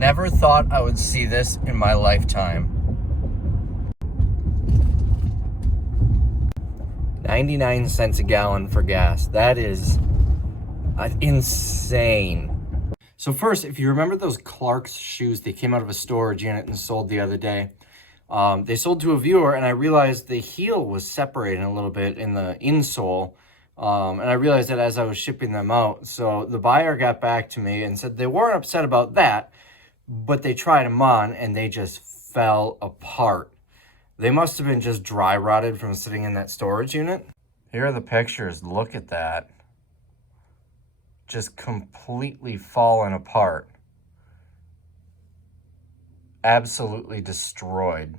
Never thought I would see this in my lifetime. 99 cents a gallon for gas. That is insane. So first, if you remember those Clark's shoes, they came out of a storage unit and sold the other day. They sold to a viewer, and I realized the heel was separating a little bit in the insole. And I realized that as I was shipping them out. So the buyer got back to me and said they weren't upset about that, but they tried them on and they just fell apart. They must have been just dry rotted from sitting in that storage unit. Here are the pictures. Look at that. Just completely fallen apart. Absolutely destroyed.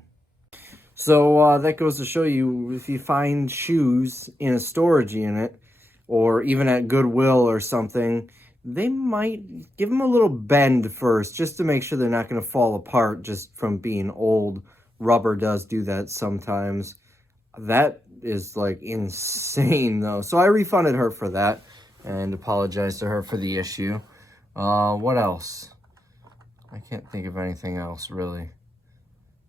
So that goes to show you, if you find shoes in a storage unit or even at Goodwill or something, they might give them a little bend first just to make sure they're not going to fall apart just from being old. Rubber does do that sometimes. That is like insane though. So I refunded her for that and apologized to her for the issue. What else? I can't think of anything else really.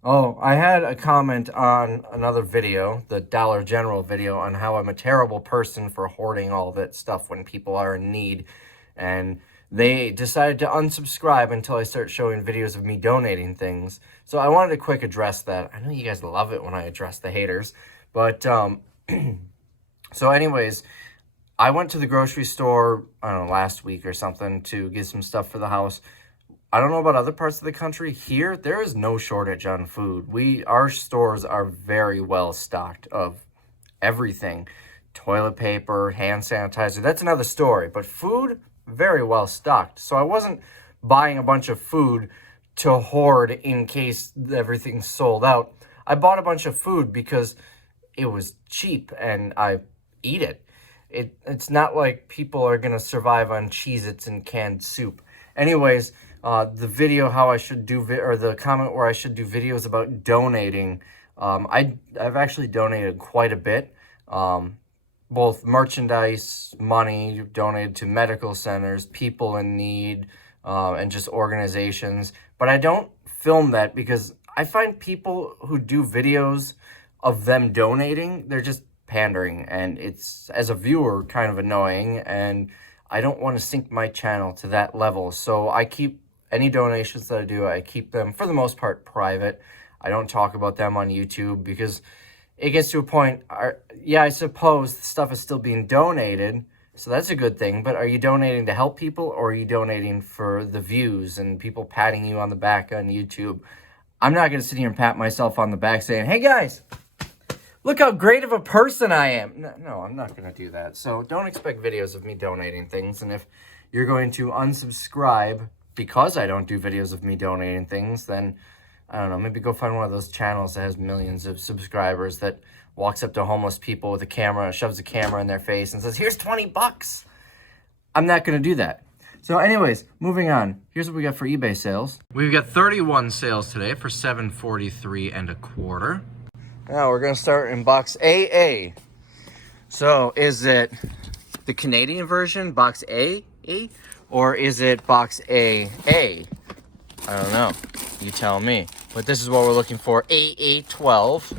Oh, I had a comment on another video, the Dollar General video, on how I'm a terrible person for hoarding all that stuff when people are in need. And they decided to unsubscribe until I start showing videos of me donating things. So I wanted to quick address that. I know you guys love it when I address the haters. But, so anyways, I went to the grocery store, I don't know, last week or something to get some stuff for the house. I don't know about other parts of the country. Here, there is no shortage on food. Our stores are very well stocked of everything. Toilet paper, hand sanitizer, that's another story. But food, very well stocked. So I wasn't buying a bunch of food to hoard in case everything's sold out. I bought a bunch of food because it was cheap and I eat it. It's not like people are going to survive on Cheez-Its and canned soup. Anyways, the video how I should do, or the comment where I should do videos about donating, I've actually donated quite a bit. Both merchandise, money donated to medical centers, people in need, and just organizations. But I don't film that because I find people who do videos of them donating, they're just pandering. And it's, as a viewer, kind of annoying. And I don't want to sink my channel to that level. So I keep any donations that I do, I keep them, for the most part, private. I don't talk about them on YouTube because it gets to a point, yeah, I suppose the stuff is still being donated, so that's a good thing, but are you donating to help people, or are you donating for the views and people patting you on the back on YouTube? I'm not going to sit here and pat myself on the back saying, hey guys, look how great of a person I am. No, I'm not going to do that. So don't expect videos of me donating things, and if you're going to unsubscribe because I don't do videos of me donating things, then I don't know, maybe go find one of those channels that has millions of subscribers that walks up to homeless people with a camera, shoves a camera in their face and says, here's 20 bucks. I'm not going to do that. So anyways, moving on. Here's what we got for eBay sales. We've got 31 sales today for $7.43 1/4. Now we're going to start in box AA. So is it the Canadian version, box A, or is it box AA? I don't know. You tell me. But this is what we're looking for, AA12.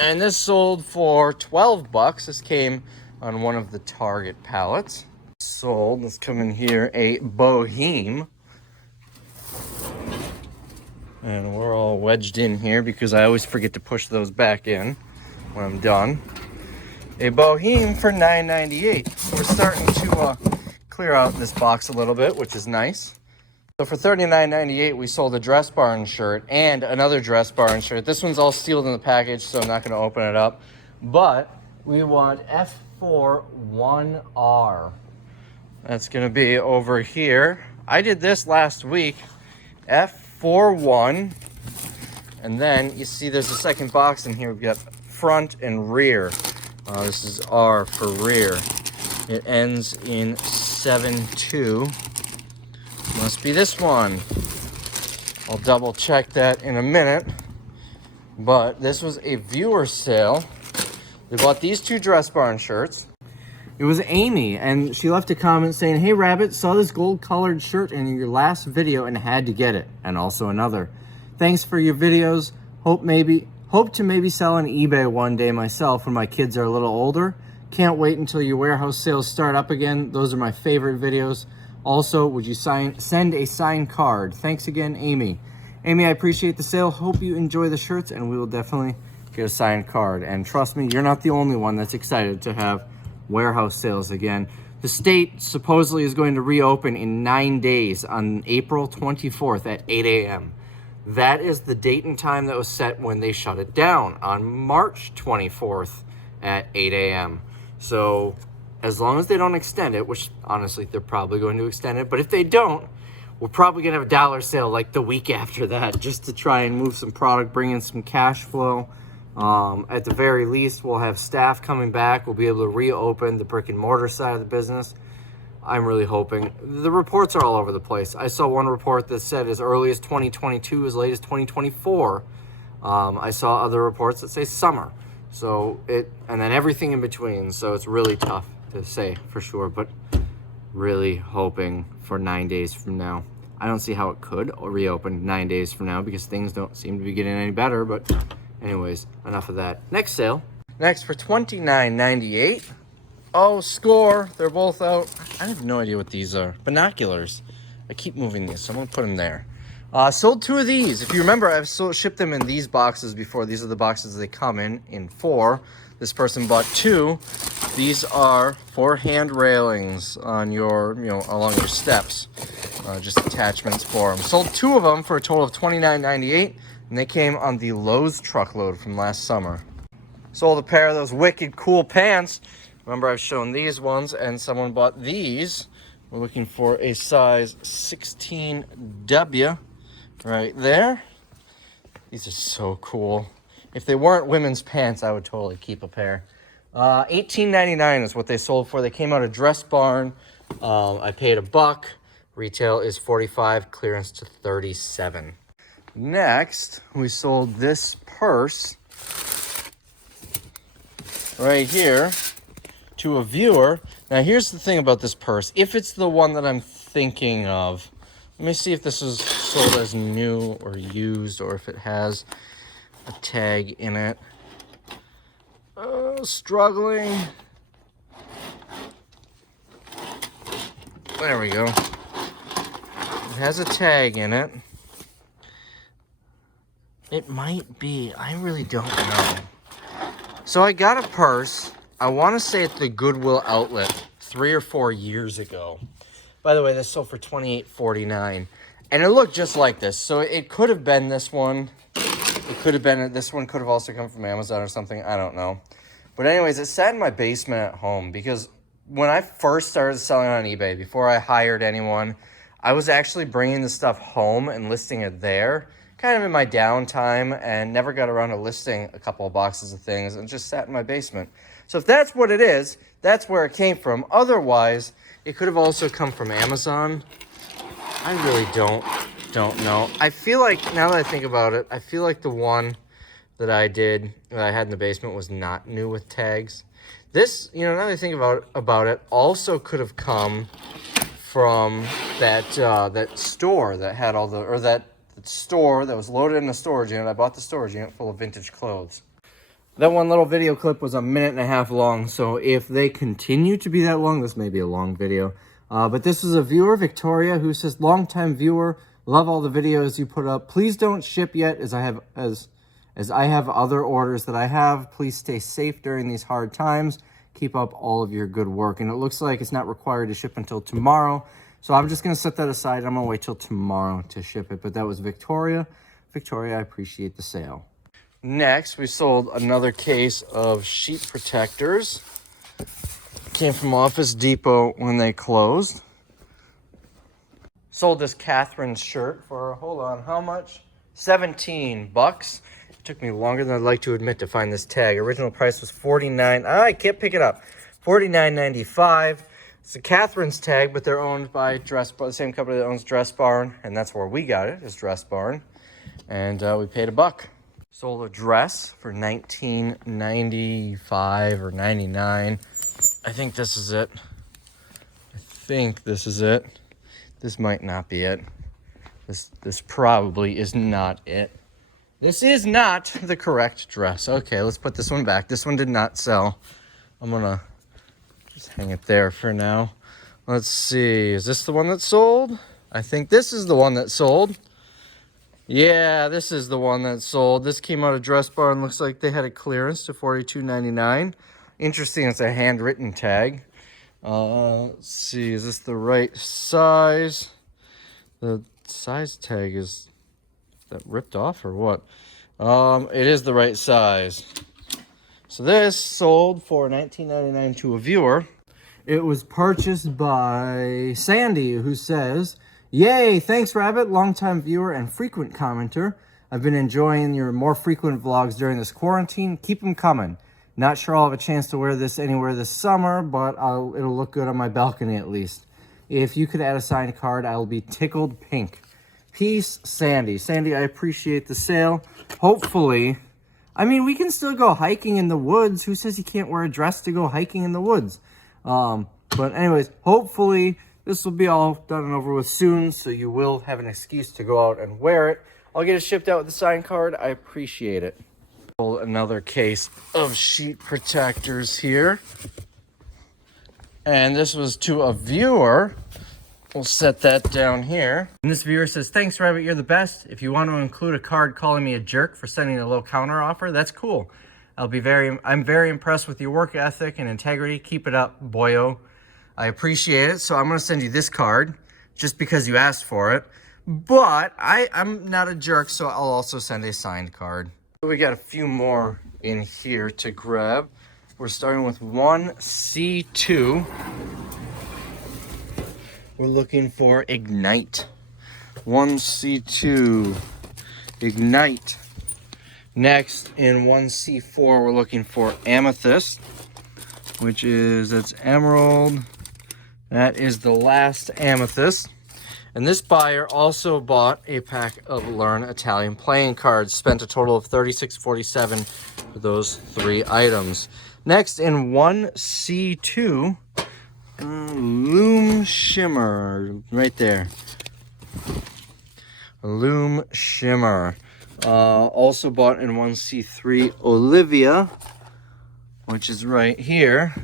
And this sold for 12 bucks. This came on one of the Target pallets. Sold, let's come in here, a Boheme. And we're all wedged in here because I always forget to push those back in when I'm done. A Boheme for $9.98. We're starting to clear out this box a little bit, which is nice. So for $39.98, we sold a Dress Barn shirt and another Dress Barn shirt. This one's all sealed in the package, so I'm not going to open it up. But we want F41R. That's going to be over here. I did this last week. F41. And then you see there's a second box in here. We've got front and rear. This is R for rear. It ends in 7.2. Must be this one. I'll double check that in a minute. But this was a viewer sale. We bought these two Dress Barn shirts. It was Amy, and she left a comment saying, "Hey Rabbit, saw this gold colored shirt in your last video and had to get it." And also another, "Thanks for your videos. Hope to maybe sell on eBay one day myself when my kids are a little older. Can't wait until your warehouse sales start up again. Those are my favorite videos. Also, would you send a signed card? Thanks again, Amy." Amy, I appreciate the sale. Hope you enjoy the shirts, and we will definitely get a signed card. And trust me, you're not the only one that's excited to have warehouse sales again. The state supposedly is going to reopen in 9 days on April 24th at 8 a.m. That is the date and time that was set when they shut it down on March 24th at 8 a.m. So as long as they don't extend it, which honestly they're probably going to extend it, but if they don't, we're probably going to have a dollar sale like the week after that, just to try and move some product, bring in some cash flow. At the very least, we'll have staff coming back. We'll be able to reopen the brick and mortar side of the business. I'm really hoping. The reports are all over the place. I saw one report that said as early as 2022, as late as 2024. I saw other reports that say summer. And then everything in between. So it's really tough to say for sure, but really hoping for 9 days from now. I don't see how it could reopen 9 days from now because things don't seem to be getting any better, but anyways, enough of that. Next sale. Next for $29.98. Oh, score. They're both out. I have no idea what these are. Binoculars. I keep moving these, so I'm going to put them there. Sold 2 of these. If you remember, I've shipped them in these boxes before. These are the boxes they come in 4. This person bought 2. These are for hand railings on your, along your steps. Just attachments for them. Sold 2 of them for a total of $29.98, and they came on the Lowe's truckload from last summer. Sold a pair of those wicked cool pants. Remember, I've shown these ones, and someone bought these. We're looking for a size 16W right there. These are so cool. If they weren't women's pants, I would totally keep a pair. $18.99 is what they sold for. They came out of Dress Barn. I paid $1. Retail is $45, clearance to $37. Next, we sold this purse right here to a viewer. Now, here's the thing about this purse. If it's the one that I'm thinking of, let me see if this is sold as new or used, or if it has a tag in it. Oh, struggling. There we go. It has a tag in it. It might be. I really don't know. So I got a purse. I want to say at the Goodwill outlet 3 or 4 years ago. By the way, this sold for $28.49. And it looked just like this. So it could have been this one. It could have been, this one could have also come from Amazon or something. I don't know. But anyways, it sat in my basement at home because when I first started selling on eBay, before I hired anyone, I was actually bringing the stuff home and listing it there, kind of in my downtime, and never got around to listing a couple of boxes of things, and just sat in my basement. So if that's what it is, that's where it came from. Otherwise, it could have also come from Amazon. I really don't know. I feel like, now that I think about it, I feel like the one that I had in the basement was not new with tags. This, now that I think about it, also could have come from that store that had all the, or that store that was loaded in a storage unit. I bought the storage unit full of vintage clothes. That one little video clip was 1.5 minutes long, so if they continue to be that long, this may be a long video. But this was a viewer, Victoria, who says, "Longtime viewer, love all the videos you put up. Please don't ship yet as I have other orders that I have. Please stay safe during these hard times. Keep up all of your good work." And it looks like it's not required to ship until tomorrow. So I'm just going to set that aside. I'm going to wait till tomorrow to ship it. But that was Victoria. Victoria, I appreciate the sale. Next, we sold another case of sheet protectors. Came from Office Depot when they closed. Sold this Catherine's shirt for, hold on, how much? $17. It took me longer than I'd like to admit to find this tag. Original price was $49. I can't pick it up. $49.95. It's a Catherine's tag, but they're owned by the same company that owns Dress Barn, and that's where we got it, is Dress Barn. And we paid $1. Sold a dress for $19.95 or $99. I think this is it. I think this is it. This might not be it. This probably is not it. This is not the correct dress. Okay, let's put this one back. This one did not sell. I'm gonna just hang it there for now. Let's see, is this the one that sold? I think this is the one that sold. Yeah, this is the one that sold. This came out of Dress Bar and looks like they had a clearance to $42.99. Interesting, it's a handwritten tag. Let's see, is this the right size? The size tag is that ripped off or what? It is the right size. So this sold for $19.99 to a viewer. It was purchased by Sandy, who says, "Yay, thanks Rabbit, longtime viewer and frequent commenter. I've been enjoying your more frequent vlogs during this quarantine. Keep them coming. Not sure I'll have a chance to wear this anywhere this summer, but it'll look good on my balcony at least. If you could add a signed card, I'll be tickled pink. Peace, Sandy." Sandy, I appreciate the sale. Hopefully, I mean, we can still go hiking in the woods. Who says you can't wear a dress to go hiking in the woods? But anyways, hopefully this will be all done and over with soon, so you will have an excuse to go out and wear it. I'll get it shipped out with the signed card. I appreciate it. Another case of sheet protectors here. And this was to a viewer. We'll set that down here. And this viewer says, "Thanks, Rabbit, you're the best. If you want to include a card calling me a jerk for sending a low counter offer, that's cool. I'm very impressed with your work ethic and integrity. Keep it up, boyo." I appreciate it. So I'm going to send you this card just because you asked for it. But I'm not a jerk, so I'll also send a signed card. We got a few more in here to grab. We're starting with 1C2. We're looking for Ignite. 1C2, Ignite. Next, in 1C4, we're looking for Amethyst, that's Emerald. That is the last Amethyst. And this buyer also bought a pack of Learn Italian playing cards, spent a total of $36.47 for those 3 items. Next, in 1C2, Loom Shimmer, right there. Loom Shimmer. Also bought in 1C3 Olivia, which is right here.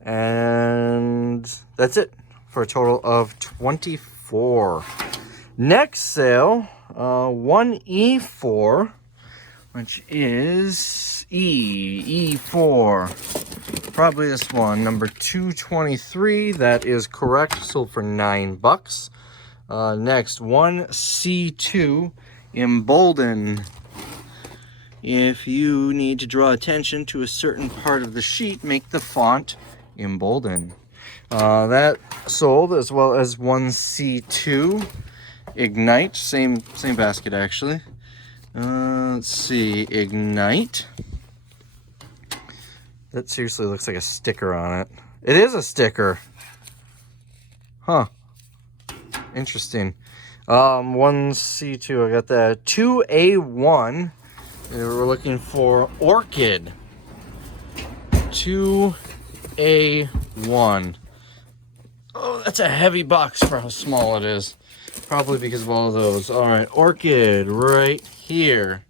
And that's it for a total of 24. Next sale, 1E4, which is E4. Probably this one, number 223. That is correct. Sold for $9. Next, 1C2 Embolden. If you need to draw attention to a certain part of the sheet, make the font Embolden. That sold, as well as 1C2 Ignite. Same basket, actually. Let's see, Ignite. That seriously looks like a sticker on it. It is a sticker. Huh. Interesting. 1C2, I got that. 2A1. We're looking for Orchid. 2A1. Oh, that's a heavy box for how small it is. Probably because of all of those. All right, Orchid right here.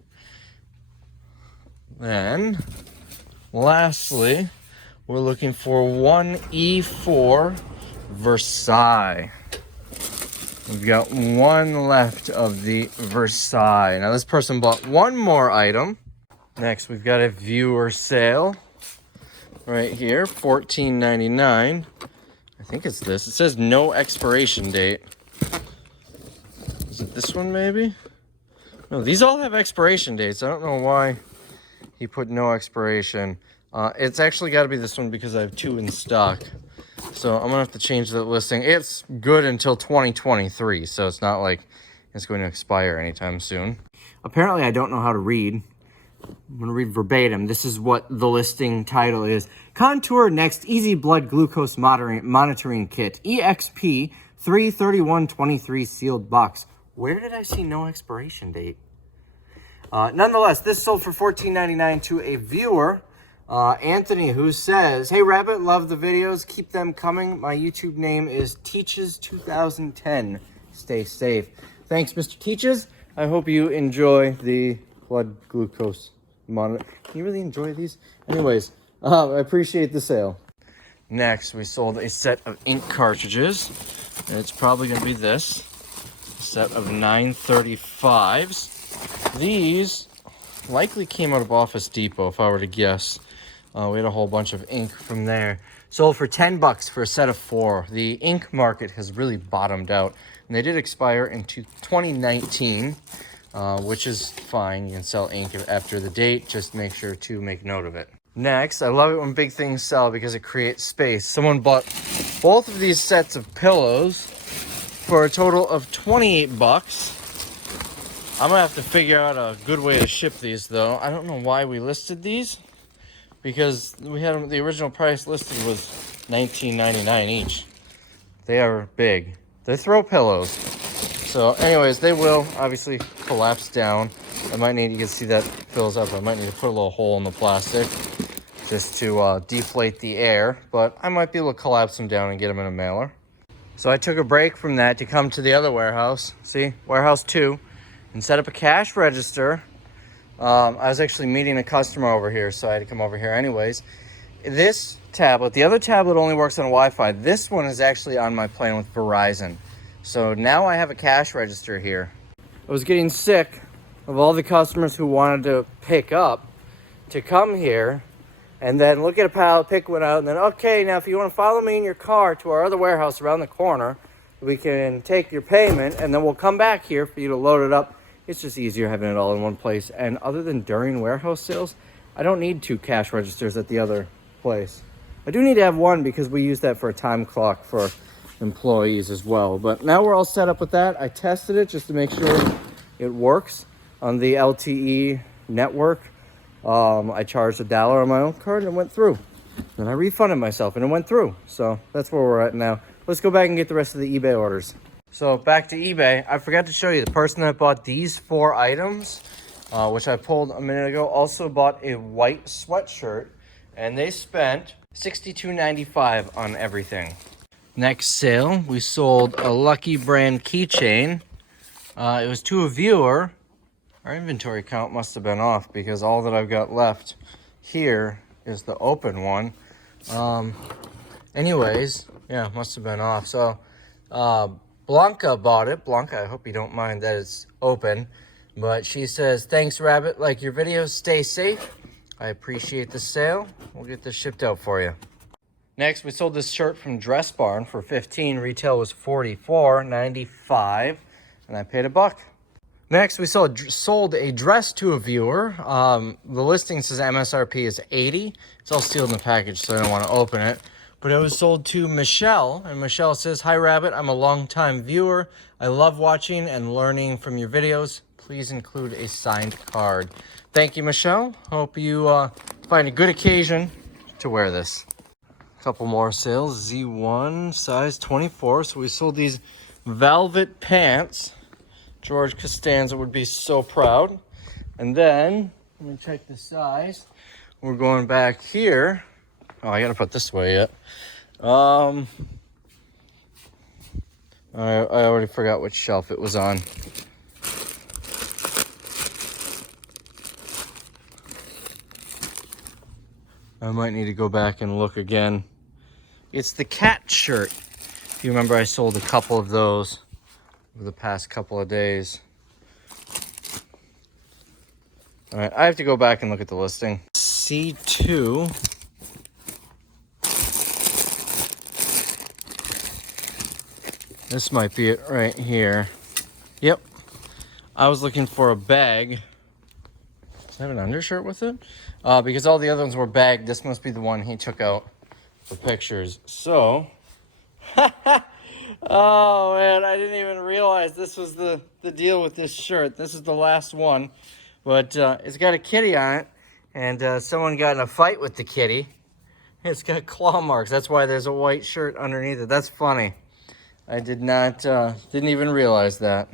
Then, lastly, we're looking for 1E4 Versailles. We've got one left of the Versailles. Now, this person bought one more item. Next, we've got a viewer sale right here, $14.99. I think it's this. It says no expiration date. Is it this one, maybe? No, these all have expiration dates. I don't know why he put no expiration. It's actually got to be this one because I have 2 in stock. So I'm going to have to change the listing. It's good until 2023, so it's not like it's going to expire anytime soon. Apparently, I don't know how to read. I'm going to read verbatim. This is what the listing title is. Contour Next Easy Blood Glucose Monitoring Kit. EXP 33123 sealed box. Where did I see no expiration date? Nonetheless, this sold for $14.99 to a viewer. Anthony, who says, "Hey Rabbit, love the videos. Keep them coming. My YouTube name is Teaches2010. Stay safe." Thanks, Mr. Teaches. I hope you enjoy the blood glucose monitor. Can you really enjoy these? Anyways, I appreciate the sale. Next, we sold a set of ink cartridges. It's probably going to be this. A set of 935s. These likely came out of Office Depot, if I were to guess. We had a whole bunch of ink from there. Sold for $10 for a set of 4. The ink market has really bottomed out. And they did expire in 2019, which is fine. You can sell ink after the date. Just make sure to make note of it. Next, I love it when big things sell because it creates space. Someone bought both of these sets of pillows for a total of $28. I'm gonna have to figure out a good way to ship these though. I don't know why we listed these, because we had them, the original price listed was $19.99 each. They are big. They're throw pillows. So anyways, they will obviously collapse down. I might need, you can see that fills up. I might need to put a little hole in the plastic just to deflate the air, but I might be able to collapse them down and get them in a mailer. So I took a break from that to come to the other warehouse, see, warehouse 2, and set up a cash register. I was actually meeting a customer over here, so I had to come over here anyways. This tablet, the other tablet only works on Wi-Fi. This one is actually on my plan with Verizon. So now I have a cash register here. I was getting sick of all the customers who wanted to pick up to come here and then look at a pallet, pick one out, and then, okay, now if you want to follow me in your car to our other warehouse around the corner, we can take your payment and then we'll come back here for you to load it up. It's just easier having it all in one place. And other than during warehouse sales, I don't need 2 cash registers at the other place. I do need to have one because we use that for a time clock for employees as well. But now we're all set up with that. I tested it just to make sure it works on the LTE network. I charged $1 on my own card and it went through. Then I refunded myself and it went through. So that's where we're at now. Let's go back and get the rest of the eBay orders. So back to eBay. I forgot to show you the person that bought these 4 items, which I pulled a minute ago, also bought a white sweatshirt, and they spent $62.95 on everything. Next sale, we sold a Lucky brand keychain. It was to a viewer. Our inventory count must have been off because all that I've got left here is the open one. Anyways, yeah, must have been off. So Blanca bought it. Blanca, I hope you don't mind that it's open, but she says, "Thanks, Rabbit. Like your videos. Stay safe. I appreciate the sale. We'll get this shipped out for you." Next, we sold this shirt from Dress Barn for $15. Retail was $44.95, and I paid $1. Next, we sold a dress to a viewer. The listing says MSRP is $80. It's all sealed in the package, so I don't want to open it. But it was sold to Michelle, and Michelle says, "Hi, Rabbit. I'm a longtime viewer. I love watching and learning from your videos. Please include a signed card." Thank you, Michelle. Hope you find a good occasion to wear this. A couple more sales. Z1, size 24. So we sold these velvet pants. George Costanza would be so proud. And then, let me check the size. We're going back here. Oh, I gotta put this away yet. I already forgot which shelf it was on. I might need to go back and look again. It's the cat shirt. If you remember, I sold a couple of those over the past couple of days. All right, I have to go back and look at the listing. C2. This might be it right here. Yep. I was looking for a bag. Does it have an undershirt with it? Because all the other ones were bagged. This must be the one he took out for pictures. So, oh man, I didn't even realize this was the deal with this shirt. This is the last one. But it's got a kitty on it. And someone got in a fight with the kitty. It's got claw marks. That's why there's a white shirt underneath it. That's funny. I didn't even realize that.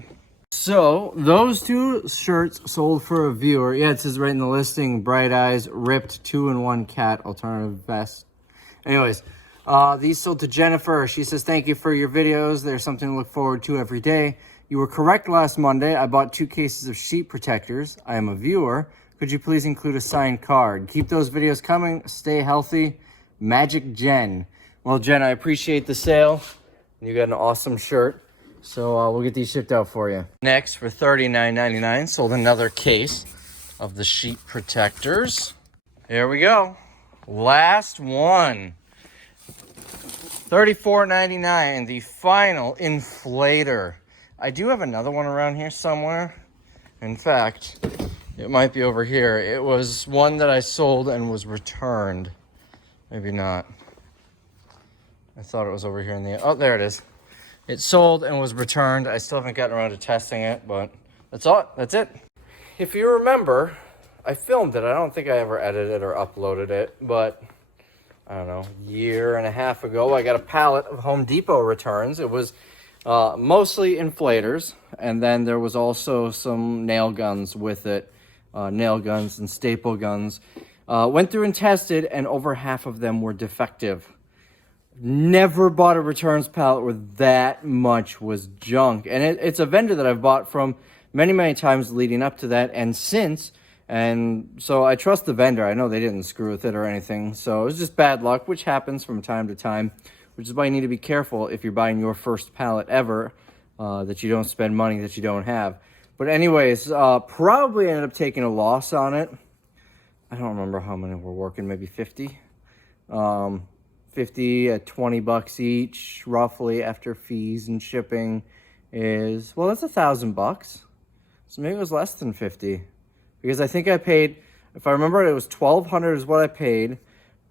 So those two shirts sold for a viewer. Yeah, it says right in the listing, Bright Eyes, ripped 2-in-1 cat alternative vest. Anyways, these sold to Jennifer. She says, thank you for your videos. There's something to look forward to every day. You were correct last Monday. I bought 2 cases of sheet protectors. I am a viewer. Could you please include a signed card? Keep those videos coming. Stay healthy. Magic Jen. Well, Jen, I appreciate the sale. You got an awesome shirt. So we'll get these shipped out for you. Next, for $39.99, sold another case of the sheet protectors. Here we go. Last one. $34.99, the final inflator. I do have another one around here somewhere. In fact, it might be over here. It was one that I sold and was returned. Maybe not. I thought it was over here in the... Oh, there it is. It sold and was returned. I still haven't gotten around to testing it, but that's all. That's it. If you remember, I filmed it. I don't think I ever edited or uploaded it, but I don't know, a year and a half ago, I got a pallet of Home Depot returns. It was mostly inflators, and then there was also some nail guns with it, nail guns and staple guns. Went through and tested, and over half of them were defective. Never bought a returns pallet where that much was junk. And it's a vendor that I've bought from many, many times leading up to that and since. And so I trust the vendor. I know they didn't screw with it or anything. So it was just bad luck, which happens from time to time, which is why you need to be careful if you're buying your first pallet ever, that you don't spend money that you don't have. But anyways, probably ended up taking a loss on it. I don't remember how many were working, maybe 50. 50 at $20 each, roughly, after fees and shipping is, well, that's $1,000. So maybe it was less than 50, because I think I paid, if I remember, it was $1,200 is what I paid,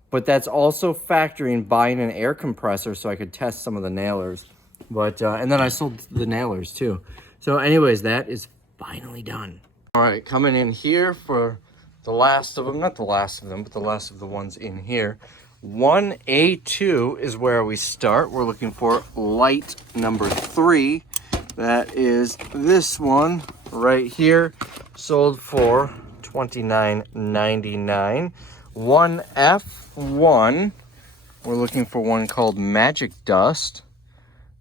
but that's also factoring buying an air compressor so I could test some of the nailers. But and then I sold the nailers too. So anyways, that is finally done. All right, coming in here for the last of them, not the last of them, but the last of the ones in here. 1A2 is where we start. We're looking for light number 3. That is this one right here. Sold for $29.99. 1F1. We're looking for one called Magic Dust.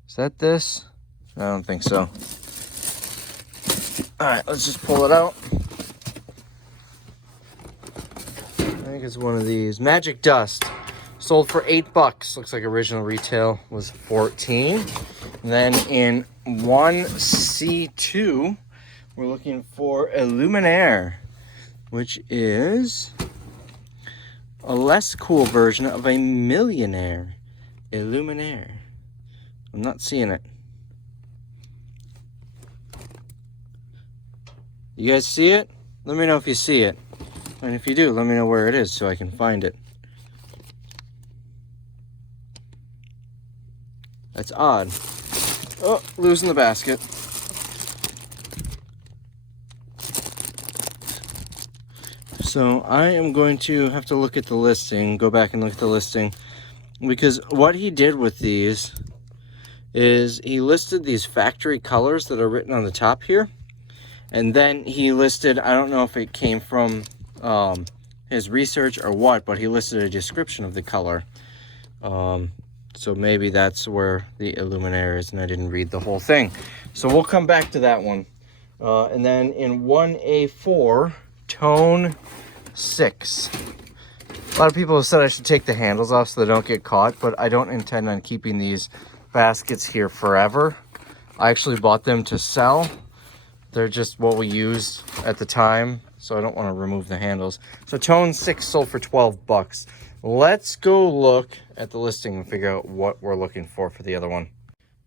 Is that this? I don't think so. All right, let's just pull it out. I think it's one of these. Magic Dust. Sold for $8. Looks like original retail was $14. And then in 1C2, we're looking for a Luminaire, which is a less cool version of a Millionaire. A Luminaire. I'm not seeing it. You guys see it? Let me know if you see it. And if you do, let me know where it is so I can find it. That's odd. Oh, losing the basket. So I am going to have to look at the listing, go back and look at the listing, because what he did with these is he listed these factory colors that are written on the top here, and then he listed, I don't know if it came from his research or what, but he listed a description of the color. So maybe that's where the Illuminaire is, and I didn't read the whole thing. So we'll come back to that one. And then in 1A4, Tone 6. A lot of people have said I should take the handles off so they don't get caught, but I don't intend on keeping these baskets here forever. I actually bought them to sell. They're just what we used at the time, so I don't want to remove the handles. So Tone 6 sold for $12. Let's go look at the listing and figure out what we're looking for the other one.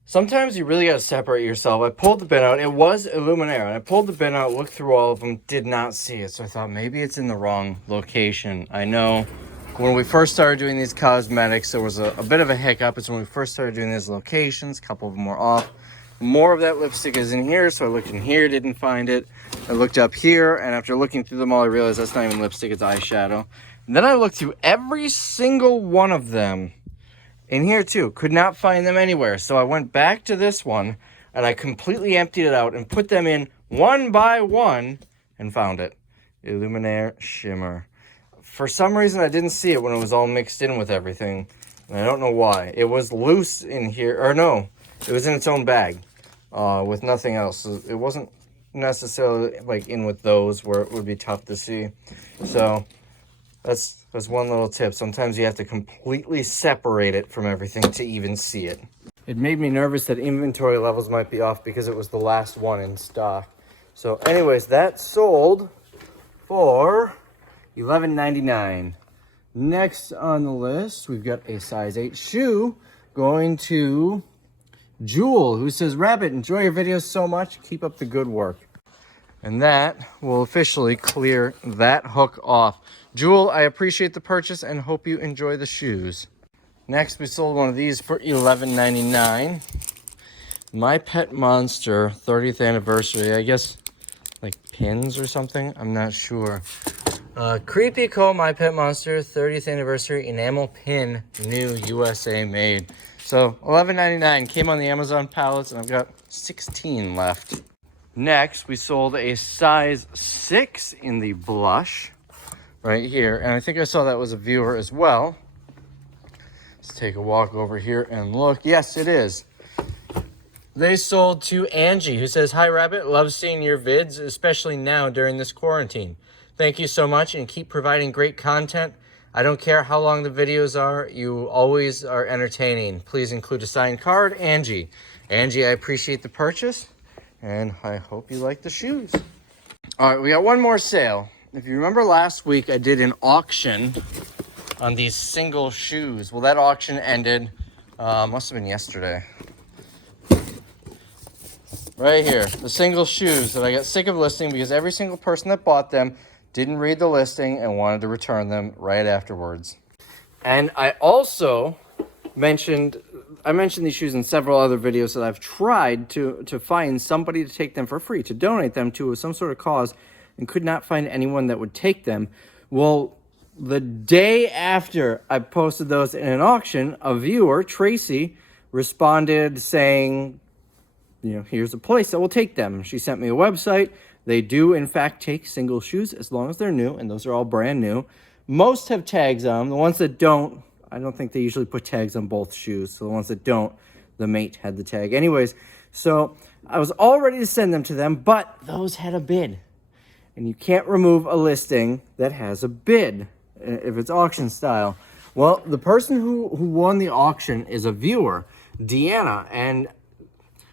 Sometimes you really got to separate yourself. I pulled the bin out. It was Illuminaire. And I pulled the bin out, looked through all of them, did not see it. So I thought maybe it's in the wrong location. I know when we first started doing these cosmetics, there was a bit of a hiccup. It's when we first started doing these locations. A couple of them were off. More of that lipstick is in here. So I looked in here, didn't find it. I looked up here. And after looking through them all, I realized that's not even lipstick. It's eyeshadow. And then I looked through every single one of them in here too. Could not find them anywhere. So I went back to this one. and I completely emptied it out and put them in one by one and found it. Illuminaire Shimmer. For some reason, I didn't see it when it was all mixed in with everything. And I don't know why. It was loose in here. Or no, it was in its own bag with nothing else. So it wasn't necessarily like in with those where it would be tough to see. So that's one little tip. Sometimes you have to completely separate it from everything to even see it. It made me nervous that inventory levels might be off because it was the last one in stock. So anyways, that sold for $11.99. Next on the list, we've got a size 8 shoe going to Jewel, who says, Rabbit, enjoy your videos so much. Keep up the good work. And that will officially clear that hook off. Jewel, I appreciate the purchase and hope you enjoy the shoes. Next, we sold one of these for $11.99. My Pet Monster 30th anniversary. I guess like pins or something. I'm not sure. Creepy Co. My Pet Monster 30th anniversary enamel pin, new USA made. So $11.99 came on the Amazon pallets, and I've got 16 left. Next, we sold a size 6 in the blush right here, and I think I saw that was a viewer as well. Let's take a walk over here and look. Yes, it is. They sold to Angie, who says, Hi, Rabbit. Love seeing your vids, especially now during this quarantine. Thank you so much, and keep providing great content. I don't care how long the videos are. You always are entertaining. Please include a signed card, Angie. Angie, I appreciate the purchase, and I hope you like the shoes. All right, we got one more sale. If you remember last week, I did an auction on these single shoes. Well, that auction ended, must have been yesterday. Right here, the single shoes that I got sick of listing because every single person that bought them didn't read the listing and wanted to return them right afterwards. And I also mentioned these shoes in several other videos that I've tried to find somebody to take them for free, to donate them to some sort of cause, and could not find anyone that would take them. Well, the day after I posted those in an auction, a viewer, Tracy, responded saying, here's a place that will take them. She sent me a website. They do, in fact, take single shoes as long as they're new, and those are all brand new. Most have tags on them. The ones that don't, I don't think they usually put tags on both shoes. So the ones that don't, the mate had the tag. Anyways, so I was all ready to send them to them, but those had a bid. And you can't remove a listing that has a bid if it's auction style. Well, the person who won the auction is a viewer, Deanna, and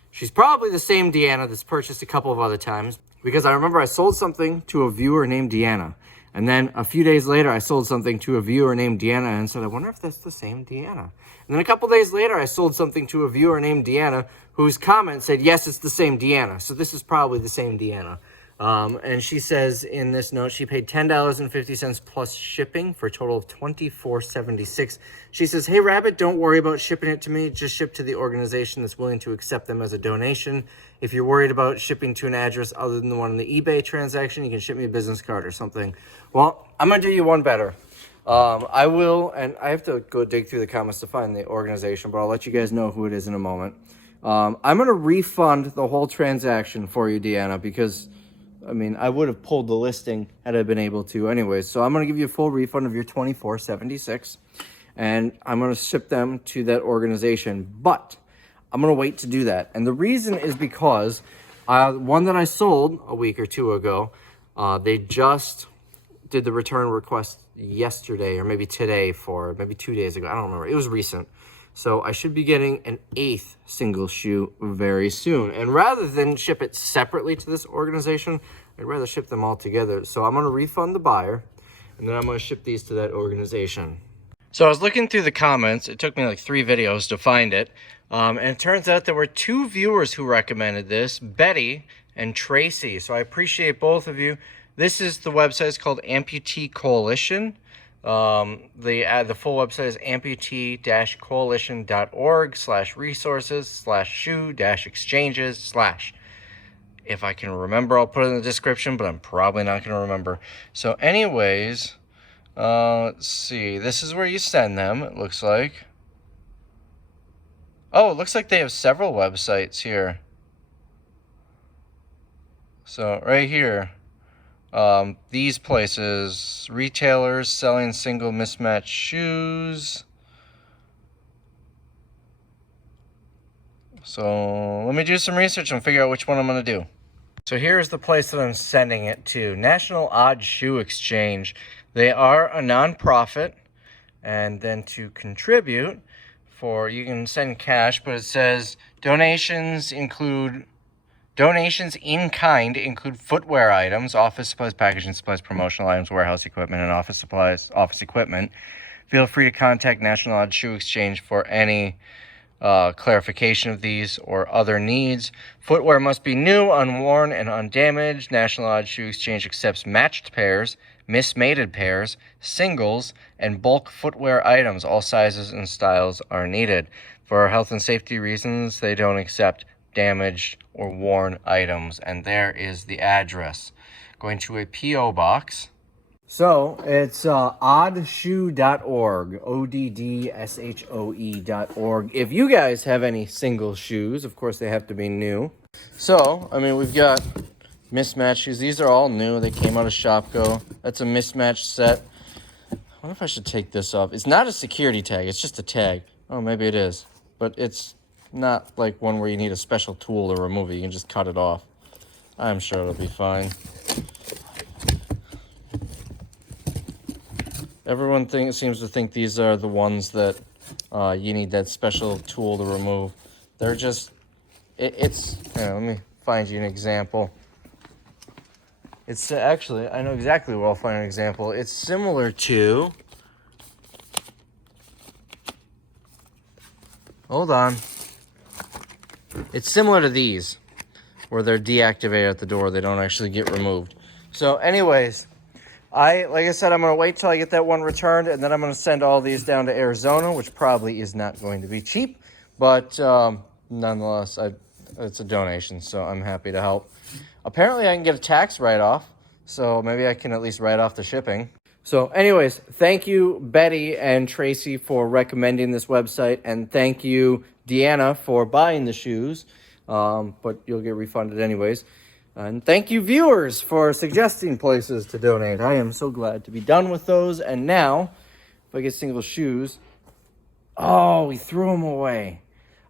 she's probably the same Deanna that's purchased a couple of other times, because I remember I sold something to a viewer named Deanna. And then a few days later, I sold something to a viewer named Deanna and said, I wonder if that's the same Deanna. And then a couple days later, I sold something to a viewer named Deanna whose comment said, yes, it's the same Deanna. So this is probably the same Deanna. And she says in this note, she paid $10.50 plus shipping for a total of $24.76. She says, hey, Rabbit, don't worry about shipping it to me. Just ship to the organization that's willing to accept them as a donation. If you're worried about shipping to an address other than the one in the eBay transaction, you can ship me a business card or something. Well, I'm going to do you one better. I will, and I have to go dig through the comments to find the organization, but I'll let you guys know who it is in a moment. I'm going to refund the whole transaction for you, Deanna, because I would have pulled the listing had I been able to anyways. So I'm going to give you a full refund of your $24.76, and I'm going to ship them to that organization. But I'm going to wait to do that. And the reason is because one that I sold a week or two ago, they just did the return request yesterday or maybe today for maybe 2 days ago. I don't remember. It was recent. So I should be getting an 8th single shoe very soon. And rather than ship it separately to this organization, I'd rather ship them all together. So I'm going to refund the buyer, and then I'm going to ship these to that organization. So I was looking through the comments. It took me like 3 videos to find it. And it turns out there were 2 viewers who recommended this, Betty and Tracy. So I appreciate both of you. This is the website. It's called Amputee Coalition. The full website is amputee-coalition.org/resources/shoe-exchanges/ if I can remember, I'll put it in the description, but I'm probably not going to remember. So anyways, let's see. This is where you send them, it looks like. Oh, it looks like they have several websites here. So right here, these places, retailers selling single mismatched shoes. So let me do some research and figure out which one I'm going to do. So here's the place that I'm sending it to, National Odd Shoe Exchange. They are a nonprofit, and then to contribute for, you can send cash, but it says donations in kind include footwear items, office supplies, packaging supplies, promotional items, warehouse equipment, and office supplies, office equipment. Feel free to contact National Odd Shoe Exchange for any clarification of these or other needs. Footwear must be new, unworn, and undamaged. National Odd Shoe Exchange accepts matched pairs, mismated pairs, singles, and bulk footwear items. All sizes and styles are needed. For health and safety reasons, they don't accept damaged or worn items. And there is the address. Going to a P.O. box. So it's oddshoe.org, ODDSHOE.org. If you guys have any single shoes, of course they have to be new. So, I mean, we've got mismatched shoes. These are all new. They came out of Shopko. That's a mismatched set. I wonder if I should take this off. It's not a security tag. It's just a tag. Oh, maybe it is. But it's not like one where you need a special tool to remove it. You can just cut it off. I'm sure it'll be fine. Everyone seems to think these are the ones that you need that special tool to remove. They're just, it's, let me find you an example. It's actually, I know exactly where I'll find an example. It's similar to, hold on. It's similar to these, where they're deactivated at the door. They don't actually get removed. So anyways, like I said, I'm going to wait till I get that one returned, and then I'm going to send all these down to Arizona, which probably is not going to be cheap. But nonetheless, it's a donation, so I'm happy to help. Apparently, I can get a tax write-off, so maybe I can at least write off the shipping. So anyways, thank you, Betty and Tracy, for recommending this website, and thank you, Deanna, for buying the shoes, but you'll get refunded anyways. And thank you, viewers, for suggesting places to donate. I am so glad to be done with those. And now, if I get single shoes... Oh, we threw them away.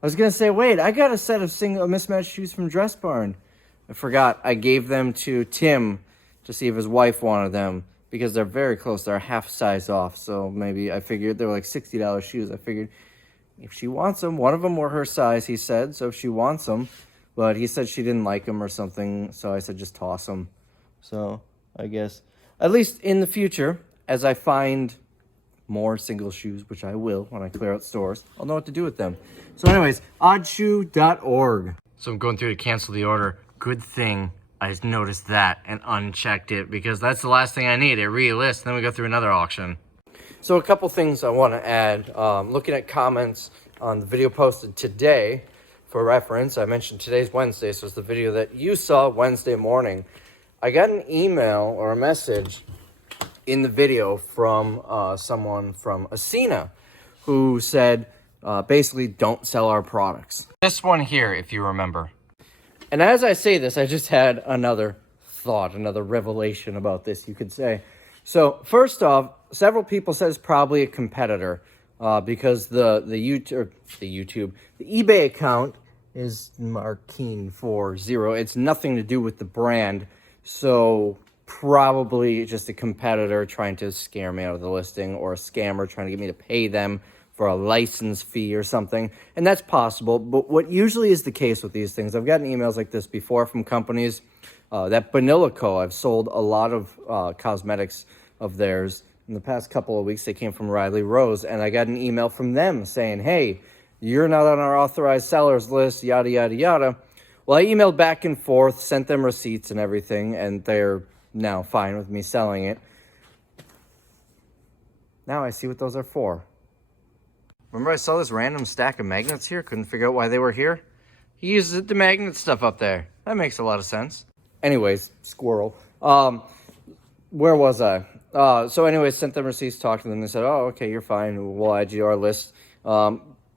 I was going to say, wait, I got a set of mismatched shoes from Dress Barn. I forgot. I gave them to Tim to see if his wife wanted them, because they're very close. They're half size off. So maybe I figured they were like $60 shoes. I figured if she wants them, one of them were her size, he said. So if she wants them... But he said she didn't like them or something, so I said just toss them. So I guess, at least in the future, as I find more single shoes, which I will when I clear out stores, I'll know what to do with them. So anyways, oddshoe.org. So I'm going through to cancel the order. Good thing I noticed that and unchecked it, because that's the last thing I need. It relists, then we go through another auction. So a couple things I want to add. Looking at comments on the video posted today, for reference, I mentioned today's Wednesday, so it's the video that you saw Wednesday morning. I got an email or a message in the video from someone from Ascena who said, basically, don't sell our products. This one here, if you remember. And as I say this, I just had another thought, another revelation about this, you could say. So, first off, several people said it's probably a competitor because the eBay account is Markeen40. It's nothing to do with the brand, so probably just a competitor trying to scare me out of the listing, or a scammer trying to get me to pay them for a license fee or something. And that's possible, but what usually is the case with these things, I've gotten emails like this before from companies. That Bonillico, I've sold a lot of cosmetics of theirs. In the past couple of weeks, they came from Riley Rose, and I got an email from them saying, hey, you're not on our authorized sellers list, yada, yada, yada. Well, I emailed back and forth, sent them receipts and everything, and they're now fine with me selling it. Now I see what those are for. Remember I saw this random stack of magnets here? Couldn't figure out why they were here? He uses the magnet stuff up there. That makes a lot of sense. Anyways, squirrel. Where was I? So anyways, sent them receipts, talked to them. They said, oh, okay, you're fine. We'll add you to our list.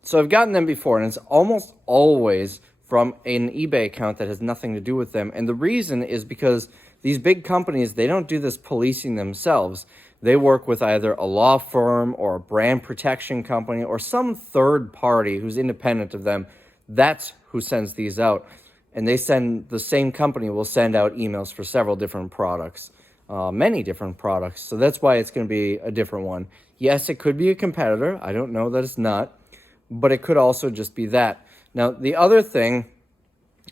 So I've gotten them before, and it's almost always from an eBay account that has nothing to do with them. And the reason is because these big companies, they don't do this policing themselves. They work with either a law firm or a brand protection company or some third party who's independent of them. That's who sends these out. And the same company will send out emails for several different products, many different products. So that's why it's going to be a different one. Yes, it could be a competitor. I don't know that it's not, but it could also just be that. Now, the other thing,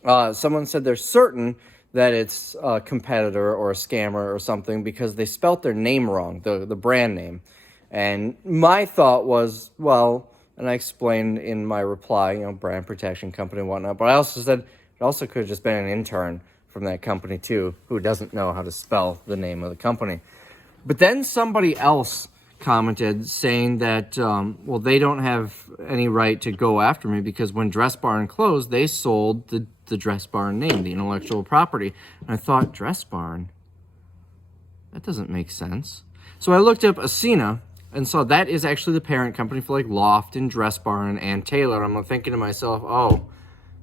someone said they're certain that it's a competitor or a scammer or something because they spelt their name wrong, the brand name. And my thought was, well, and I explained in my reply, brand protection company and whatnot, but I also said it also could have just been an intern from that company too who doesn't know how to spell the name of the company. But then somebody else commented saying that, well, they don't have any right to go after me because when Dress Barn closed, they sold the Dress Barn name, the intellectual property. And I thought, Dress Barn? That doesn't make sense. So I looked up Ascena and saw that is actually the parent company for like Loft and Dress Barn and Taylor. I'm thinking to myself, oh,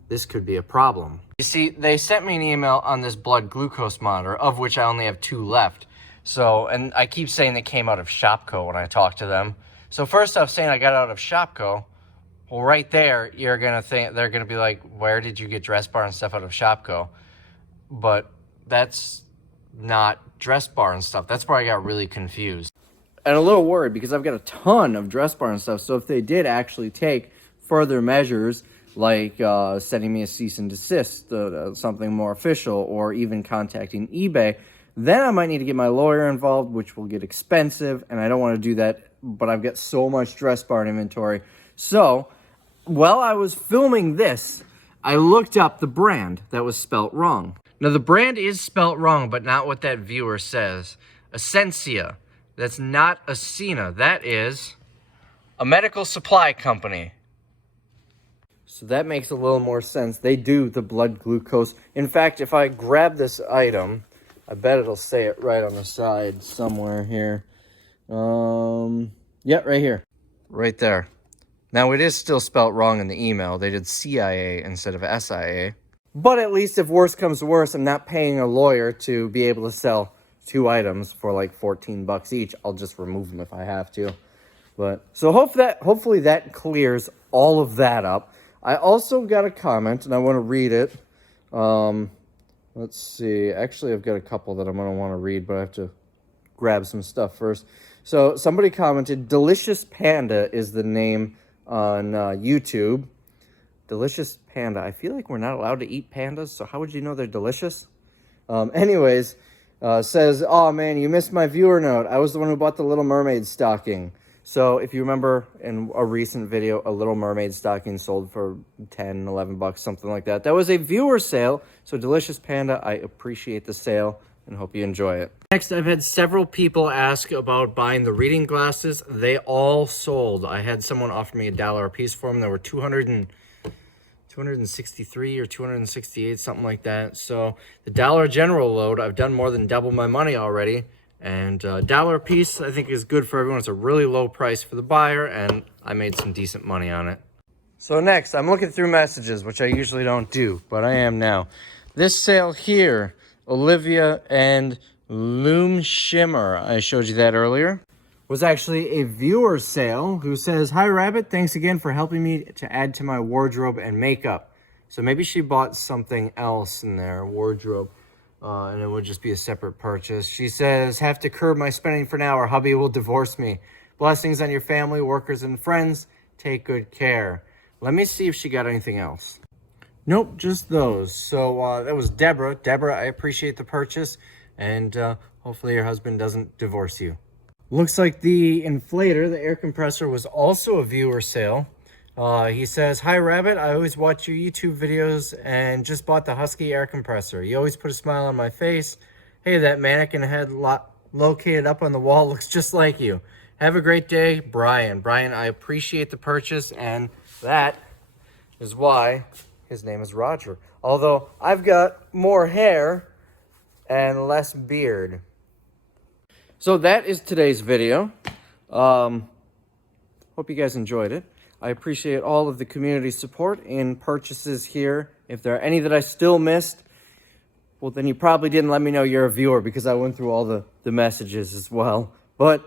this could be a problem. You see, they sent me an email on this blood glucose monitor, of which I only have 2 left. So, and I keep saying they came out of Shopko when I talk to them. So first off, saying I got out of Shopko, well, right there, you're going to think, they're going to be like, where did you get Dress Barn stuff out of Shopko? But that's not Dress Barn stuff. That's where I got really confused. And a little worried because I've got a ton of Dress Barn stuff. So if they did actually take further measures, like sending me a cease and desist, something more official, or even contacting eBay, then I might need to get my lawyer involved, which will get expensive, and I don't want to do that, but I've got so much Dress Barn inventory. So, while I was filming this, I looked up the brand that was spelt wrong. Now, the brand is spelt wrong, but not what that viewer says. Essentia. That's not Ascena. That is a medical supply company. So that makes a little more sense. They do the blood glucose. In fact, if I grab this item, I bet it'll say it right on the side somewhere here. Yeah, right here. Right there. Now, it is still spelt wrong in the email. They did CIA instead of SIA. But at least if worse comes to worse, I'm not paying a lawyer to be able to sell 2 items for like $14 each. I'll just remove them if I have to. But so hopefully that clears all of that up. I also got a comment, and I want to read it. Let's see. Actually, I've got a couple that I'm going to want to read, but I have to grab some stuff first. So somebody commented, Delicious Panda is the name on YouTube. Delicious Panda. I feel like we're not allowed to eat pandas, so how would you know they're delicious? Anyways, says, oh man, you missed my viewer note. I was the one who bought the Little Mermaid stocking. So if you remember in a recent video, a Little Mermaid stocking sold for $10, $11, something like that. That was a viewer sale. So Delicious Panda, I appreciate the sale and hope you enjoy it. Next, I've had several people ask about buying the reading glasses. They all sold. I had someone offer me $1 a piece for them. There were 263 or 268, something like that. So the Dollar General load, I've done more than double my money already. And $1 a piece, I think, is good for everyone. It's a really low price for the buyer, and I made some decent money on it. So next, I'm looking through messages, which I usually don't do, but I am now. This sale here, Olivia and Loom Shimmer, I showed you that earlier, was actually a viewer sale who says, hi, Rabbit, thanks again for helping me to add to my wardrobe and makeup. So maybe she bought something else in their wardrobe. And it would just be a separate purchase. She says, have to curb my spending for now or hubby will divorce me. Blessings on your family, workers, and friends. Take good care. Let me see if she got anything else. Nope, just those. So that was Deborah. Deborah, I appreciate the purchase. And hopefully your husband doesn't divorce you. Looks like the inflator, the air compressor, was also a viewer sale. He says, hi, Rabbit. I always watch your YouTube videos and just bought the Husky air compressor. You always put a smile on my face. Hey, that mannequin head located up on the wall looks just like you. Have a great day, Brian. Brian, I appreciate the purchase, and that is why his name is Roger. Although I've got more hair and less beard. So that is today's video. Hope you guys enjoyed it. I appreciate all of the community support in purchases here If there are any that I still missed, well, then you probably didn't let me know you're a viewer, because I went through all the messages as well. But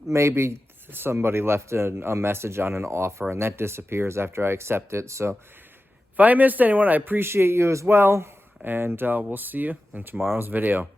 maybe somebody left a message on an offer, and that disappears after I accept it. So if I missed anyone, I appreciate you as well. And we'll see you in tomorrow's video.